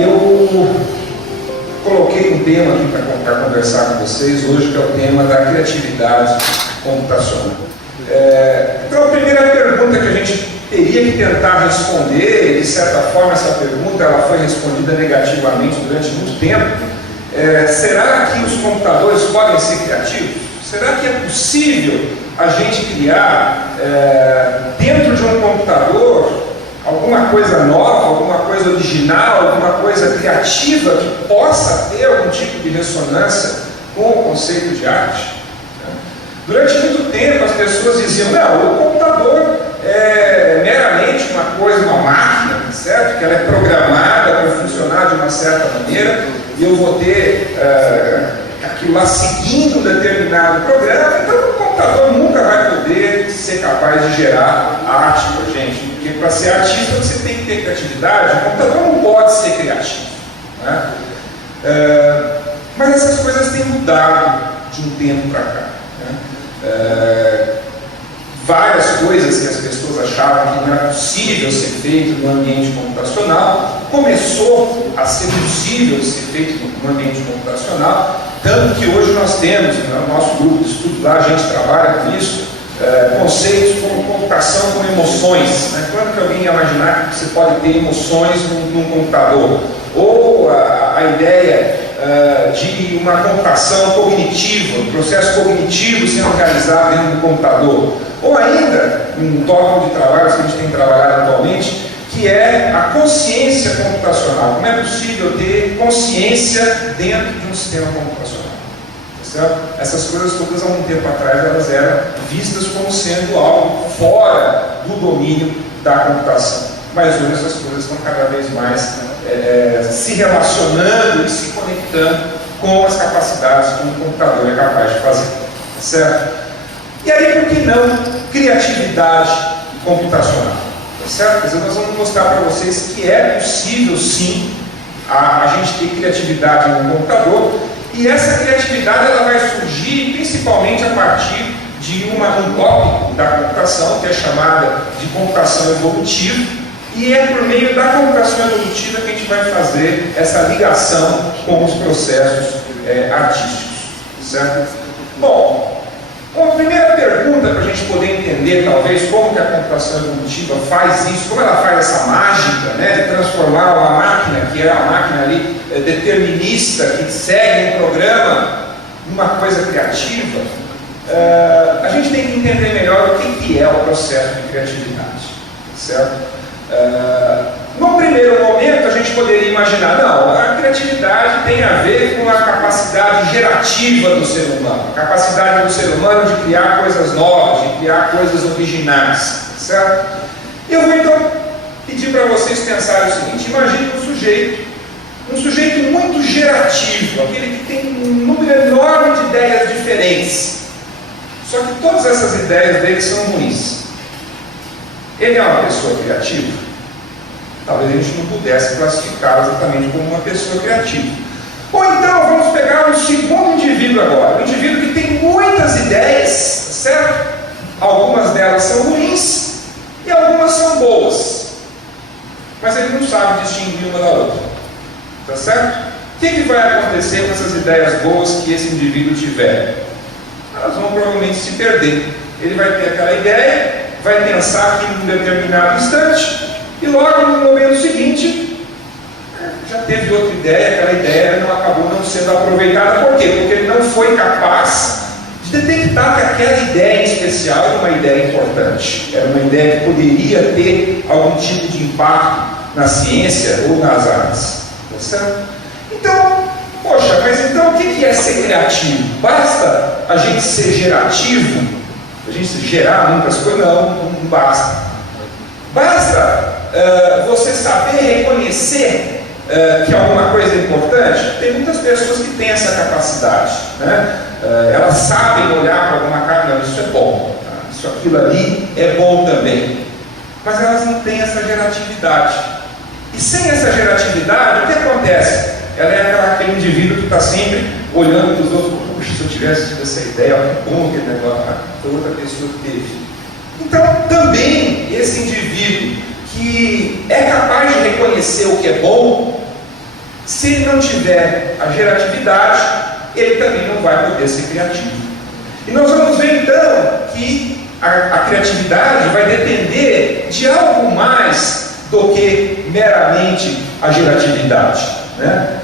Eu coloquei um tema aqui para conversar com vocês hoje, que é o tema da criatividade computacional. Então, a primeira pergunta que a gente teria que tentar responder, de certa forma essa pergunta ela foi respondida negativamente durante muito tempo, será que os computadores podem ser criativos? Será que é possível a gente criar dentro de um computador alguma coisa nova, alguma coisa original, alguma coisa criativa que possa ter algum tipo de ressonância com o conceito de arte? Durante muito tempo as pessoas diziam, não, o computador é meramente uma coisa, uma máquina, certo? Que ela é programada para funcionar de uma certa maneira e eu vou ter aquilo lá seguindo um determinado programa, então o computador nunca vai poder ser capaz de gerar arte para a gente, porque para ser artista você tem que ter criatividade, o computador não pode ser criativo, né? Mas essas coisas têm mudado de um tempo para cá, né? Várias coisas que as pessoas achavam que não era possível ser feito no ambiente computacional começou a ser possível ser feito no ambiente computacional, tanto que hoje nós temos, no nosso grupo de estudo lá, a gente trabalha com isso, conceitos como computação com emoções, né? Quando que alguém ia imaginar que você pode ter emoções num computador? Ou a ideia de uma computação cognitiva, um processo cognitivo sendo realizado dentro do computador. Ou ainda, um tópico de trabalho que a gente tem trabalhado atualmente, que é a consciência computacional. Como é possível ter consciência dentro de um sistema computacional? Certo? Essas coisas todas, há um tempo atrás, elas eram vistas como sendo algo fora do domínio da computação. Mas hoje essas coisas estão cada vez mais se relacionando e se conectando com as capacidades que um computador é capaz de fazer. Certo? E aí, por que não criatividade computacional? Certo? Quer dizer, nós vamos mostrar para vocês que é possível sim a gente ter criatividade no computador, e essa criatividade ela vai surgir principalmente a partir de um tópico da computação que é chamada de computação evolutiva, e é por meio da computação evolutiva que a gente vai fazer essa ligação com os processos artísticos. Certo? Bom, uma primeira pergunta para a gente poder entender, talvez, como que a computação evolutiva faz isso, como ela faz essa mágica, né, de transformar uma máquina, que é uma máquina ali determinista, que segue um programa, numa coisa criativa, a gente tem que entender melhor o que é o processo de criatividade, certo? Num primeiro momento a gente poderia imaginar, não, a criatividade tem a ver com a capacidade gerativa do ser humano, a capacidade do ser humano de criar coisas novas, de criar coisas originais, certo? Eu vou então pedir para vocês pensarem o seguinte: imagine um sujeito muito gerativo, aquele que tem um número enorme de ideias diferentes, só que todas essas ideias dele são ruins. Ele é uma pessoa criativa? Talvez a gente não pudesse classificá-lo exatamente como uma pessoa criativa. Ou então, vamos pegar um segundo indivíduo agora, um indivíduo que tem muitas ideias, certo? Algumas delas são ruins e algumas são boas, mas ele não sabe distinguir uma da outra, tá certo? O que vai acontecer com essas ideias boas que esse indivíduo tiver? Elas vão provavelmente se perder. Ele vai ter aquela ideia, vai pensar aqui num determinado instante, e logo no momento seguinte já teve outra ideia, aquela ideia acabou não sendo aproveitada. Por quê? Porque ele não foi capaz de detectar que aquela ideia em especial era uma ideia importante, era uma ideia que poderia ter algum tipo de impacto na ciência ou nas artes. Tá certo? Então, poxa, mas então o que é ser criativo? Basta a gente ser gerativo? A gente gerar muitas coisas? Não basta. Basta você saber reconhecer que alguma coisa é importante? Tem muitas pessoas que têm essa capacidade, né? Elas sabem olhar para alguma coisa, não, isso é bom, tá? Isso aquilo ali é bom também, mas elas não têm essa geratividade. E sem essa geratividade, o que acontece? Ela é aquele indivíduo que está sempre olhando para os outros. Puxa, se eu tivesse tido essa ideia, olha que bom aquele negócio, foi outra pessoa que teve. Então, também esse indivíduo que é capaz de reconhecer o que é bom, Se ele não tiver a geratividade, ele também não vai poder ser criativo. E nós vamos ver então que a criatividade vai depender de algo mais do que meramente a geratividade, né?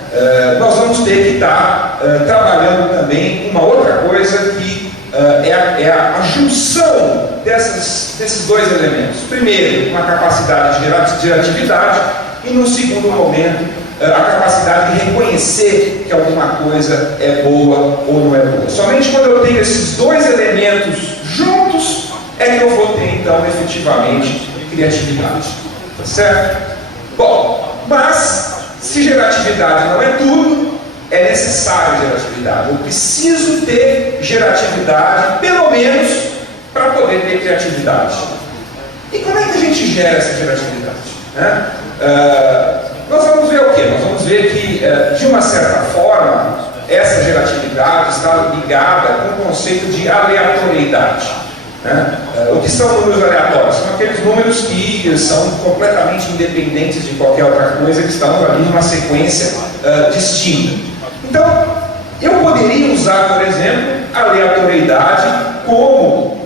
Nós vamos ter que estar trabalhando também uma outra coisa que é a junção desses dois elementos. Primeiro, uma capacidade de geratividade e, no segundo momento, a capacidade de reconhecer que alguma coisa é boa ou não é boa. Somente quando eu tenho esses dois elementos juntos é que eu vou ter, então, efetivamente, criatividade. Tá certo? Bom, mas se geratividade não é tudo, é necessário geratividade. Eu preciso ter geratividade, pelo menos, para poder ter criatividade. E como é que a gente gera essa geratividade, né? Nós vamos ver o quê? Nós vamos ver que, de uma certa forma, essa geratividade está ligada com o conceito de aleatoriedade, né? O que são números aleatórios? São aqueles números que são completamente independentes de qualquer outra coisa, que estão ali numa sequência distinta. Então, eu poderia usar, por exemplo, a aleatoriedade como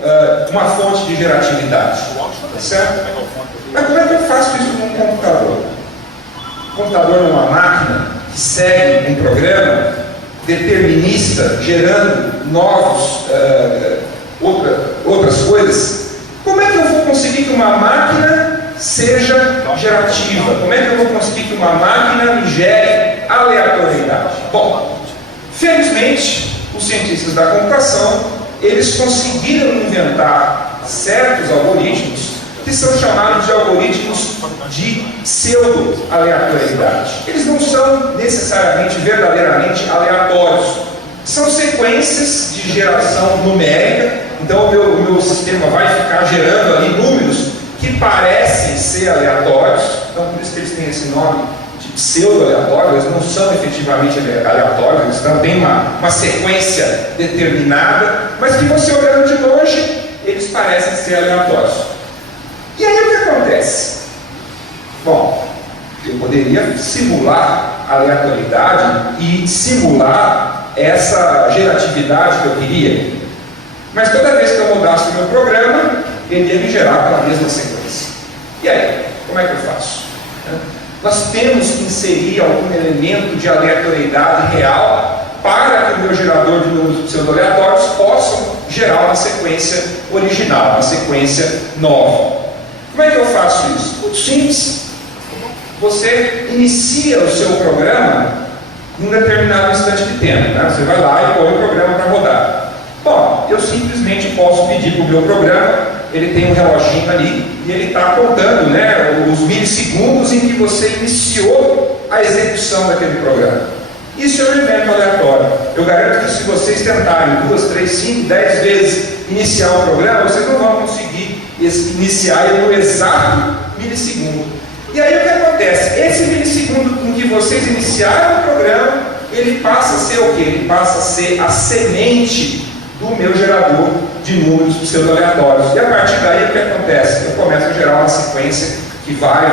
uma fonte de geratividade, tá certo? Mas como é que eu faço isso num computador? O computador é uma máquina que segue um programa determinista, gerando outras coisas. Como é que eu vou conseguir que uma máquina seja gerativa? Como é que eu vou conseguir que uma máquina me gere aleatoriedade? Bom, felizmente, os cientistas da computação, eles conseguiram inventar certos algoritmos que são chamados de algoritmos de pseudo-aleatoriedade. Eles não são necessariamente, verdadeiramente aleatórios. São sequências de geração numérica. Então o meu sistema vai ficar gerando ali números que parecem ser aleatórios. Então por isso que eles têm esse nome de pseudo-aleatórios. Eles não são efetivamente aleatórios, eles têm uma sequência determinada, mas que você olhando de longe, eles parecem ser aleatórios. E aí o que acontece? Bom, eu poderia simular a aleatoriedade e simular essa geratividade que eu queria, mas toda vez que eu mudasse o meu programa, ele ia me gerar pela mesma sequência. E aí, como é que eu faço? Nós temos que inserir algum elemento de aleatoriedade real para que o meu gerador de números pseudo-aleatórios possa gerar uma sequência original, uma sequência nova. Como é que eu faço isso? Muito simples. Você inicia o seu programa em um determinado instante de tempo, né? Você vai lá e põe o programa para rodar. Bom, eu simplesmente posso pedir para o meu programa, ele tem um reloginho ali e ele está contando, né, os milissegundos em que você iniciou a execução daquele programa. Isso é um evento aleatório. Eu garanto que se vocês tentarem 2, 3, 5, 10 vezes iniciar o programa, vocês não vão conseguir iniciar ele no exato milissegundo. E aí o que acontece? Esse milissegundo em que vocês iniciaram o programa, ele passa a ser o quê? Ele passa a ser a semente do meu gerador de números pseudo-aleatórios. E a partir daí o que acontece? Eu começo a gerar uma sequência que vai,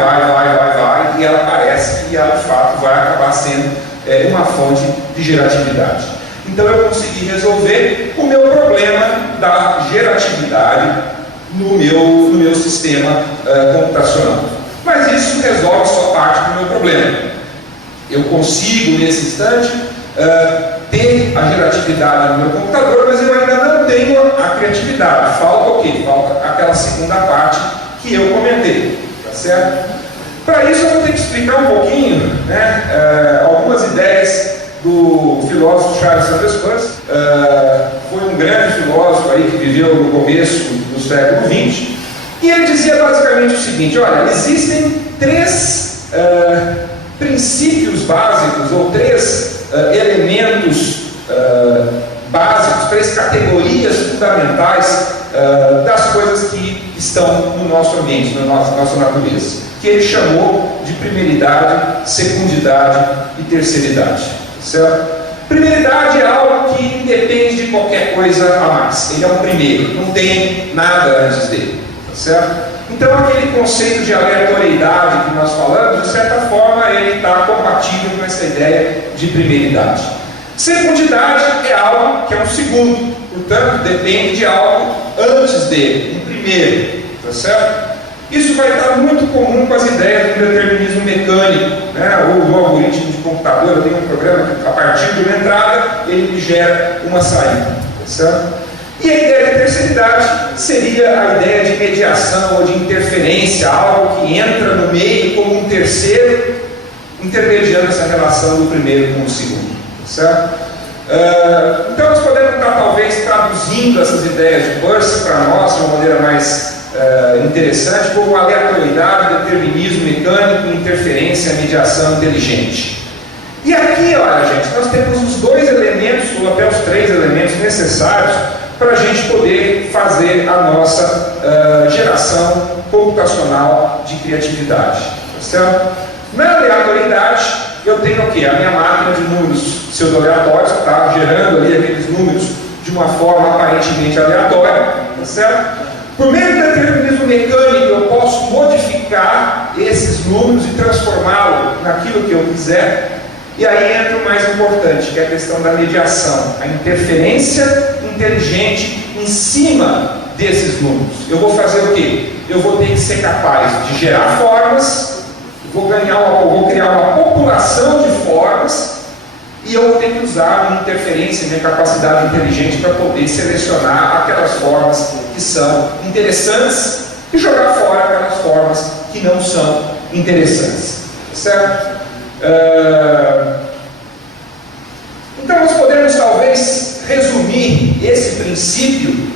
e ela parece que ela de fato vai acabar sendo uma fonte de geratividade. Então eu consegui resolver o meu problema da geratividade no meu sistema computacional. Mas isso resolve só parte do meu problema. Eu consigo, nesse instante, ter a geratividade no meu computador, mas eu ainda não tenho a criatividade. Falta o quê? Falta aquela segunda parte que eu comentei, tá certo? Para isso eu vou ter que explicar um pouquinho, né, algumas ideias do filósofo Charles Sanders Peirce. Foi um grande filósofo aí que viveu no começo do século XX, e ele dizia basicamente o seguinte: olha, existem três princípios básicos, ou três elementos básicos, três categorias fundamentais das coisas que estão no nosso ambiente, na nossa natureza, que ele chamou de primeiridade, secundidade e terceiridade. Certo? Primeiridade é algo que independe de qualquer coisa a mais. Ele é o primeiro, não tem nada antes dele. Certo? Então conceito de aleatoriedade que nós falamos, de certa forma, ele está compatível com essa ideia de primeiridade. Secundidade é algo que é um segundo, portanto, depende de algo antes dele, um primeiro, tá certo? Isso vai estar muito comum com as ideias do determinismo mecânico, né? Ou do algoritmo de computador. Eu tenho um programa que, a partir de uma entrada, ele me gera uma saída, tá certo? E a ideia de terceiridade seria a ideia de mediação ou de interferência, algo que entra no meio como um terceiro, intermediando essa relação do primeiro com o segundo, tá certo? Então nós podemos estar talvez traduzindo essas ideias de Peirce para nós de uma maneira mais interessante, como aleatoriedade, determinismo mecânico, interferência, mediação inteligente. E aqui, olha gente, nós temos os dois elementos, ou até os três elementos necessários para a gente poder fazer a nossa geração computacional de criatividade, tá certo? Na aleatoriedade, eu tenho o quê? A minha máquina de números pseudo-aleatórios, que está gerando ali aqueles números de uma forma aparentemente aleatória, tá certo? Por meio do determinismo mecânico, eu posso modificar esses números e transformá-los naquilo que eu quiser. E aí entra o mais importante, que é a questão da mediação, a interferência inteligente em cima desses números. Eu vou fazer o quê? Eu vou ter que ser capaz de gerar formas, vou criar uma população de formas, e eu vou ter que usar minha interferência, minha capacidade inteligente para poder selecionar aquelas formas que são interessantes e jogar fora aquelas formas que não são interessantes. Certo? Então nós podemos talvez resumir esse princípio,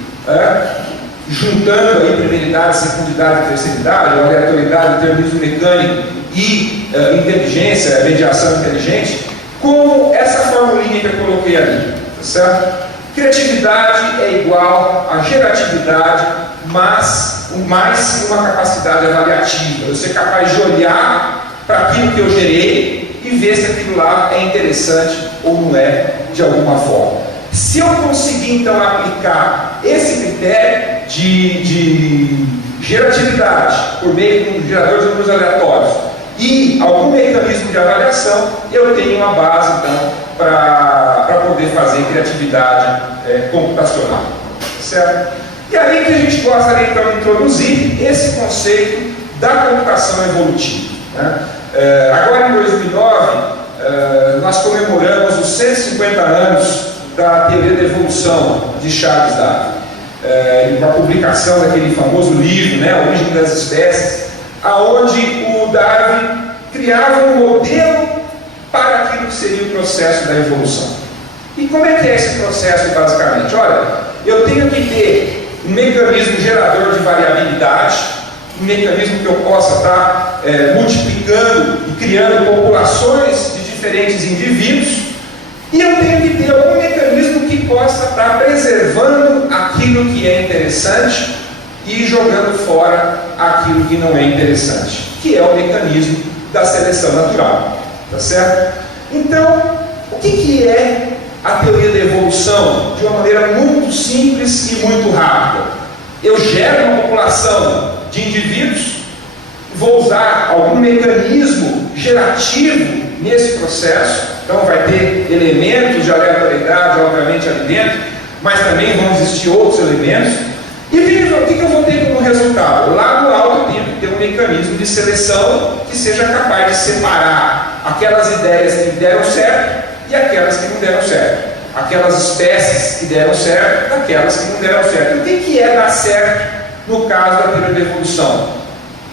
juntando aí primeiridade, secundidade e terceiridade, aleatoriedade, determinismo mecânico e inteligência, mediação inteligente, como essa formulinha que eu coloquei ali, tá certo? Criatividade é igual a geratividade, mas mais uma capacidade avaliativa. Eu ser capaz de olhar para aquilo que eu gerei e ver se aquilo lá é interessante ou não é de alguma forma. Se eu conseguir então aplicar esse critério de geratividade por meio de um gerador de números aleatórios e algum mecanismo de avaliação, eu tenho uma base então para poder fazer criatividade computacional, certo? E aí que a gente gostaria então de introduzir esse conceito da computação evolutiva, né? Agora em 2009 nós comemoramos os 150 anos da teoria da evolução de Charles Darwin, com a publicação daquele famoso livro, né, A Origem das Espécies, aonde o Darwin criava um modelo para aquilo que seria o processo da evolução. E como é que é esse processo basicamente? Olha, eu tenho que ter um mecanismo gerador de variabilidade, um mecanismo que eu possa estar multiplicando e criando populações de diferentes indivíduos, e eu tenho que ter algum mecanismo que possa estar preservando aquilo que é interessante e jogando fora aquilo que não é interessante, que é o mecanismo da seleção natural, tá certo? Então, o que é a teoria da evolução de uma maneira muito simples e muito rápida? Eu gero uma população de indivíduos, vou usar algum mecanismo gerativo nesse processo, então vai ter elementos de aleatoriedade, obviamente, ali dentro, mas também vão existir outros elementos. E veja, o que eu vou ter como resultado? Lá no alto eu tenho que ter um mecanismo de seleção que seja capaz de separar aquelas ideias que deram certo e aquelas que não deram certo, aquelas espécies que deram certo daquelas que não deram certo. E o que é dar certo no caso da teoria da evolução?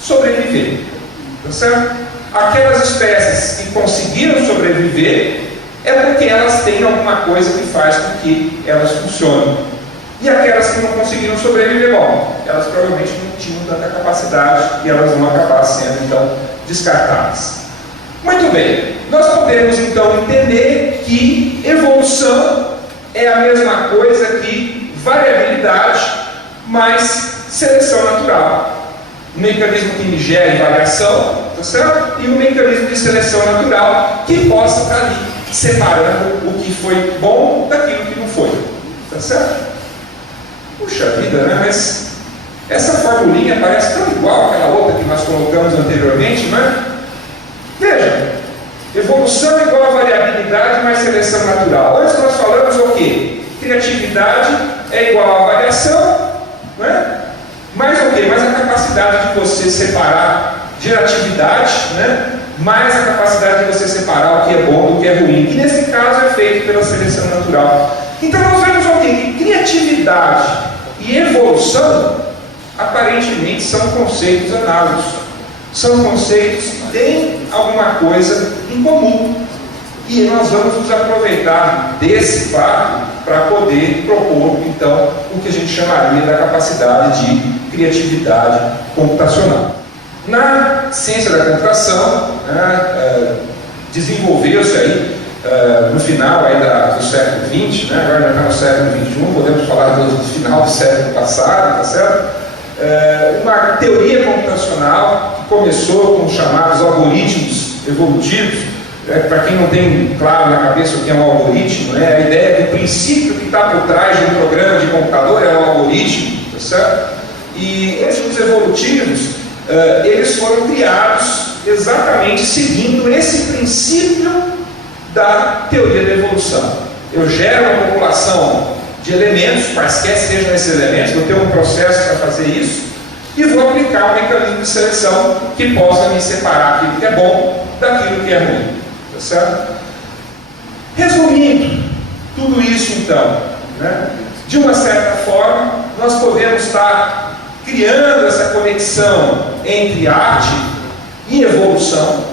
Sobreviver, tá certo? Aquelas espécies que conseguiram sobreviver é porque elas têm alguma coisa que faz com que elas funcionem. E aquelas que não conseguiram sobreviver, bom, elas provavelmente não tinham tanta capacidade e elas vão acabar sendo, então, descartadas. Muito bem, nós podemos, então, entender que evolução é a mesma coisa que variabilidade mais seleção natural. Um mecanismo que me gere variação, tá certo? E um mecanismo de seleção natural que possa estar ali separando o que foi bom daquilo que não foi, tá certo? Puxa vida, né? Mas essa formulinha parece tão igual àquela outra que Evolução igual a variabilidade mais seleção natural. Antes nós falamos o quê? Criatividade é igual a variação, não é? Mais o quê? Mais a capacidade de você separar geratividade, né? Mais a capacidade de você separar o que é bom do que é ruim, que nesse caso é feito pela seleção natural. Então nós vemos o quê? Que criatividade e evolução aparentemente são conceitos análogos, são conceitos que têm alguma coisa em comum, e nós vamos nos aproveitar desse fato para poder propor então o que a gente chamaria da capacidade de criatividade computacional. Na ciência da computação, desenvolveu-se aí no final aí do século XX, né? Agora já está no século XXI, podemos falar do final do século passado, tá certo? Uma teoria computacional que começou com os chamados algoritmos evolutivos. Para quem não tem claro na cabeça o que é um algoritmo, né? A ideia do princípio que está por trás de um programa de computador é um algoritmo, tá certo? E esses evolutivos, eles foram criados exatamente seguindo esse princípio da teoria da evolução. Eu gero uma população de elementos, quaisquer sejam esses elementos, vou ter um processo para fazer isso, e vou aplicar um mecanismo de seleção que possa me separar aquilo que é bom daquilo que é ruim. Tá certo? Resumindo tudo isso então, né? De uma certa forma, nós podemos estar criando essa conexão entre arte e evolução,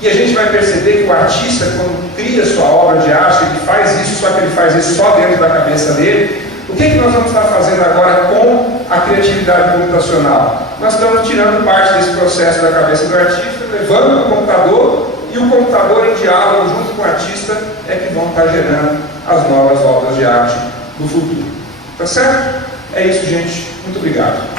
e a gente vai perceber que o artista, quando cria sua obra de arte, ele faz isso, só que ele faz isso só dentro da cabeça dele. O que nós vamos estar fazendo agora com a criatividade computacional? Nós estamos tirando parte desse processo da cabeça do artista, levando para o computador, e o computador em diálogo junto com o artista é que vão estar gerando as novas obras de arte do futuro. Tá certo? É isso, gente. Muito obrigado.